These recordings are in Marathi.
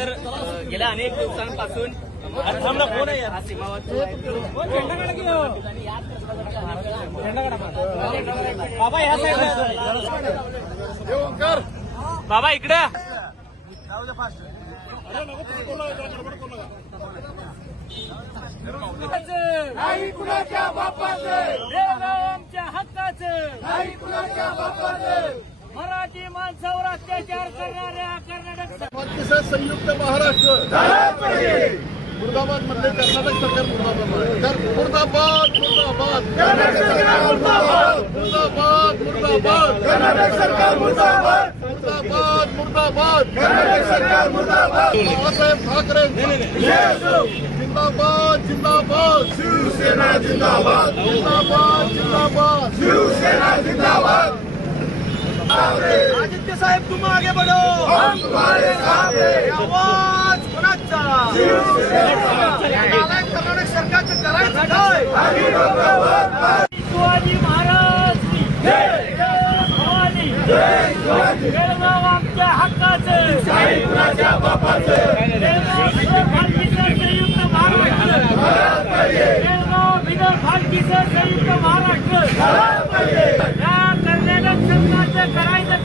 तर गेल्या अनेक दिवसांपासून हा सीमावाद सुरू आहे. बाबा इकडे नाही कुणाच्या बापाचं, बेळगाव आमच्या हक्काचं, नाही कुणाच्या बापाचं. मराठी माणसावर अत्याचार करणाऱ्या कर्नाटक संयुक्त महाराष्ट्र मुर्दाबाद मधले कर्नाटक सरकार मुर्दाबाद मुर्दाबाद कर्नाटक सरकार मुर्दाबाद मुर्दाबाद मुर्दाबाद कर्नाटक सरकार मुर्दाबाद मुर्दाबाद मुर्दाबाद कर्नाटक सरकार मुर्दाबाद बाळासाहेब ठाकरे जिंदाबाद जिंदाबाद शिवसेना जिंदाबाद जिंदाबाद जिंदाबाद शिवसेना जिंदाबाद. आदित्य साहेब तुम आगे बढ़ो, हम तुम्हारे साथ हैं. आवाज कोणाचा? कर्नाटक सरकारचं करायचं काय? शिवाजी महाराज भवानी, बेळगाव आमच्या हक्काचं, कुणाच्या बापाचं, बेळगाव भालकीचं संयुक्त महाराष्ट्र, बेळगाव बिगर भालकीचं संयुक्त महाराष्ट्र. या कर्नाटक सरकारचं करायचं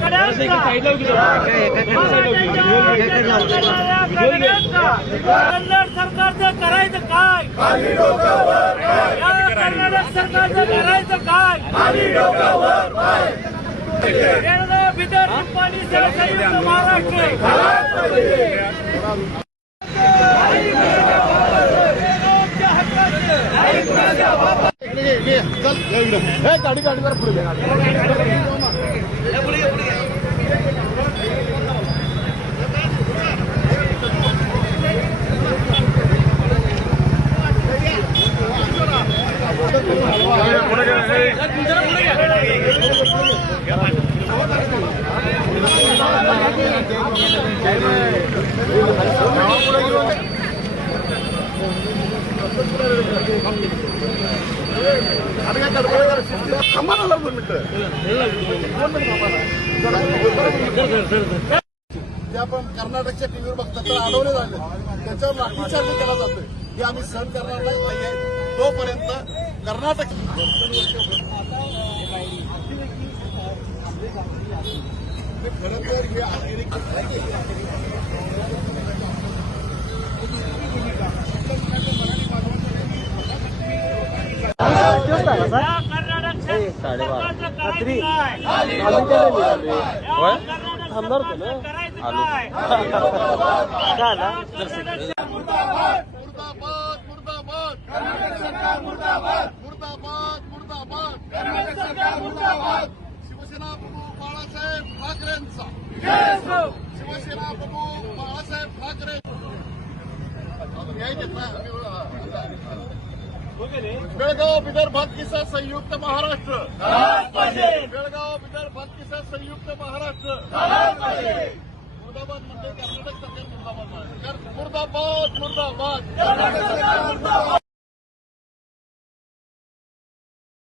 करेल का? कन्नड सरकारचं करायचं काय? या कर्नाटक सरकारचं करायचं काय? बेळगाव बिदर निप्पाणी संयुक्त महाराष्ट्र. गाडी गाडीवर पुढे जे आपण कर्नाटकच्या टीव्हीवर बघतात तर अडवले झाले त्याच्यावर लाठीचार्ज केला जातोय हे आम्ही सहन करणार नाही. तोपर्यंत कर्नाटक खरं तर हे अतिरिक्त मुर्दाबाद मुर्दाबाद कर्नाटक सरकार मुर्दाबाद मुर्दाबाद मुर्दाबाद कर्नाटक सरकार मुर्दाबाद. शिवसेना प्रमुख बाळासाहेब ठाकरेंचा शिवसेना प्रमुख बाळासाहेब ठाकरे बेळगाव विदर्भात किसा संयुक्त महाराष्ट्र, बेळगाव विदर्भात किसा संयुक्त महाराष्ट्र. मुर्दाबाद म्हणजे कर्नाटक सरकार मुर्दाबाद मुर्दाबाद मुर्दाबाद कर्नाटक सरकार मुर्दाबाद.